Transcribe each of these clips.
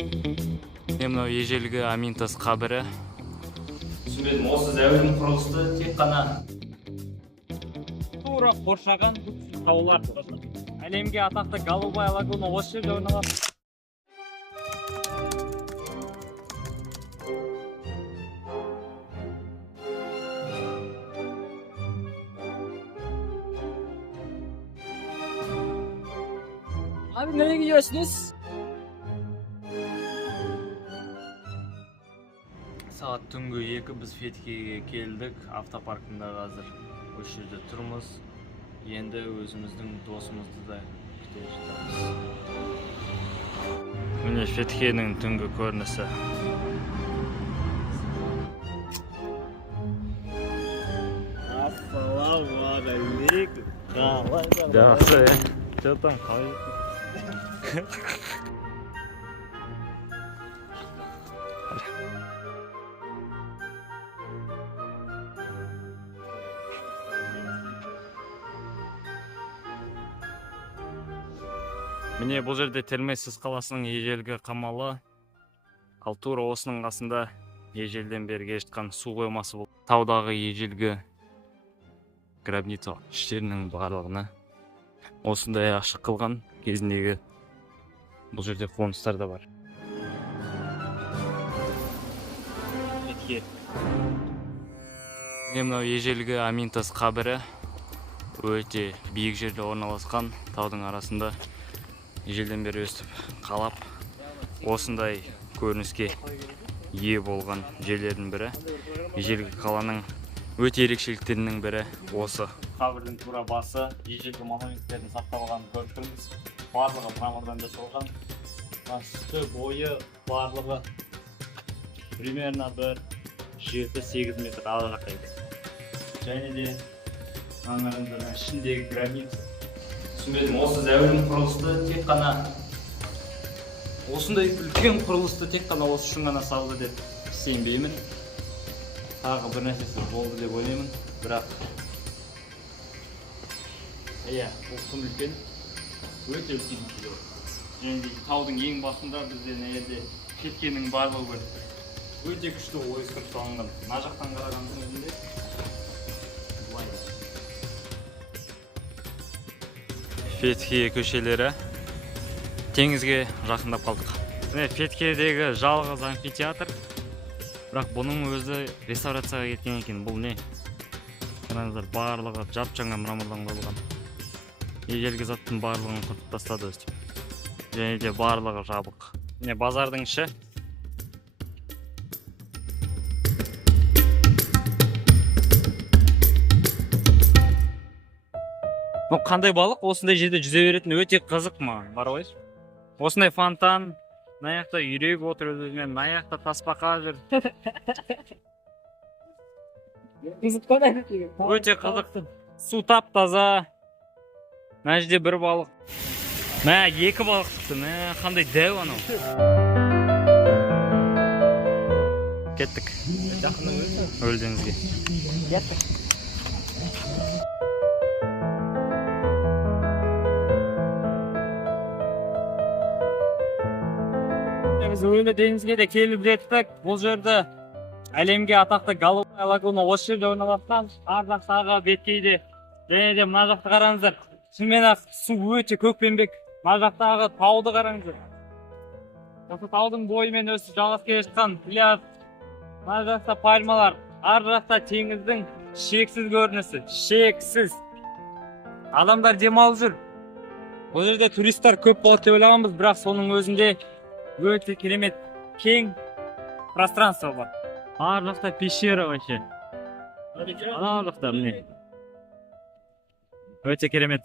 Мынау ежелгі Аминтос қабірі. Түсінбедім, осы зәулім құрылысты тек қана тура қоршаған таулар. Әлемге атақты Голубая лагуна осы жерде орналасқан. Abi nereye gidiyorsunuz? Сағат түнгі 2 біз Фетхеге келдік. Автопаркында қазір осы жерде тұрмыз. Енді өзіміздің досымызды да күте жатырмыз. Міне Фетхенің түнгі көрінісі. Ассалаумағалейкум. Жақсы, Что там, қалай? Міне бұл жерде Термесис қаласының ежелгі қамалы, ал тура осының қасында ежелден бері келе жатқан су қоймасы бұл. Таудағы ежелгі гробница іштерінің барлығына осындай ашық қылған кезіндегі бұл жерде қоныстар да бар. Мынау ежелгі Аминтос қабірі өте биік жерде орналасқан, таудың арасында ежелден бері өстіп қалап осындай көрініске ие болған жерлердің бірі. Ежелгі қаланың өте ерекшеліктерінің бірі осы. Қабірдің тура басы ежелгі монументтердің сақталғанын көріп тұрмыз. Барлығы мрамордан жасалған. Үсті бойы барлығы примерно 7-8 метр ала жақайды. Және де аңғарыңыздар ішіндегі граница. түсінбедім, осы зәулім құрылысты тек қана Осындай үлкен құрылысты тек қана осы үшін ғана салды деп сенбеймін. Тағы бір нәрсесі болды деп ойлаймын, бірақ бұл тым үлкен, өте үлкен. Және де таудың ең басында бізде нәрде кеткеннің барлығы бір өте күшті ойысқыр салынған. Мына жақтан қарағандың өзінде былай. Фетхе көшелері теңізге жақындап қалдық. Міне Фетхедегі жалғыз амфитеатр. Бірақ бұның өзі реставрацияға кеткен екен. Бұл не? Қараңыздар, барлығы жап-жаңа мрамордан қойылған. Ежелгі заттың барлығын құртып тастады өстіп. Және де барлығы жабық. Міне базардың іші. Қандай балық осындай жерде жүзе беретін өте қызық маған, бар ғой. Осындай фонтан, мына жақта үйрек отыр өзімен, мына жақта тасбақа жүр. Өте қызық. Су тап-таза. Мына жерде бір балық. Мә, екі балық шықты. Мә, қандай дәу анау. Кеттік. Өлдеңізге. Кеттік. Біз өлі деңізге де келіп жеттік. Бұл жерді әлемге атақты Голубая лагуна осы жерде орналасқан. Ар жақтағы беткейде. Және де мына жақты қараңыздар. Шынымен-ақ су өте көкпеңбек. Мына жақтағы тауды қараңыздар. Осы таудың бойымен өсіп жалғасып келе жатқан пляж. Мына жақта пальмалар. Ар жақта теңіздің шексіз көрінісі. Шексіз. Адамдар демалып жүр. Бұл жерде туристер көп болады деп ойлағанбыз, бірақ соның өзінде өте керемет кең пространство бар. Ар жақта пещера вообще. Ар жақта міне. Өте керемет.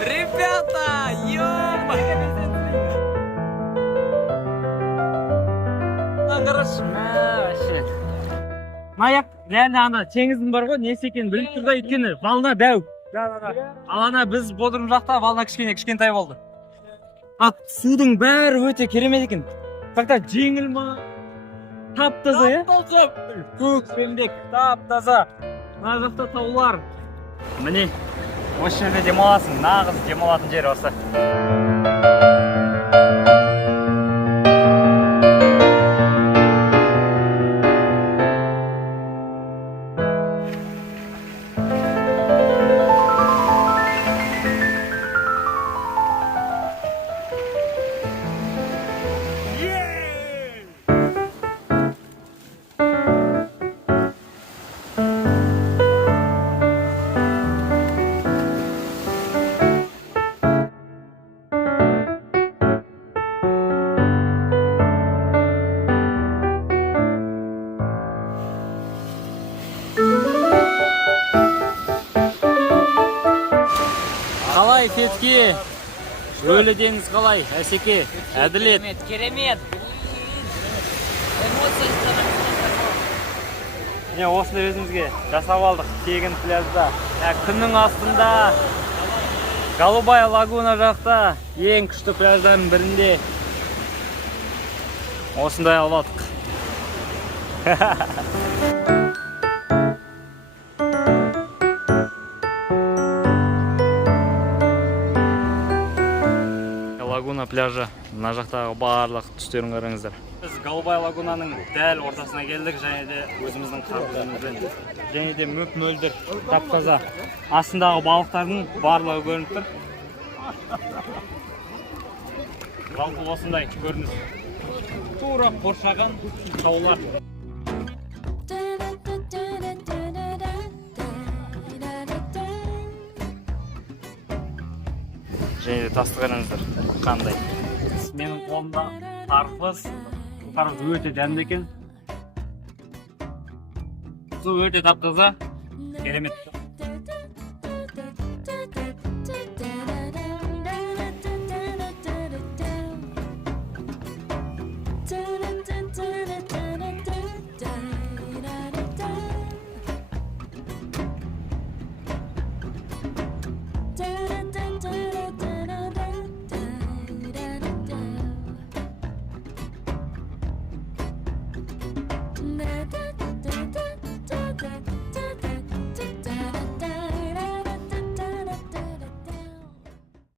Ребята, Маяк, реально ана теңіздің бар ғой, несі екенін біліп тұрда өйткені волна дәу. Ал ана біз Бодrum жақта волна кішкентай болды. Судың бәрі өте керемет екен. Қақта жеңіл ма? Тап-таза, е? Көк пембек, тап-таза. Мына жақта таулар. Міне, осы жерде демаласың, нағыз демалатын жер осы. Қалай Фетке? Өлі деңіз қалай? Әсеке, әділет. Керемет. Міне осыны өзімізге жасап алдық тегін пляжда. Күннің астында Голубая лагуна жақта ең күшті пляждардың бірінде осындай алып алдық. Лагуна пляжы, мына жақтағы барлық түстерін қараңыздар. Біз Голубая лагунаның дәл ортасына келдік, және де өзіміздің қаруымызбен, және де мөп-мөлдір, тап-таза. Астындағы балықтардың барлығы көрініп тұр. Жалпы осындай көрініс. Тура қоршаған таулар. Және де тасты қараңыздар, қандай. Менің қолымда қарпыз. Қарпыз өте дәмді екен. Су өте тап-таза. Керемет.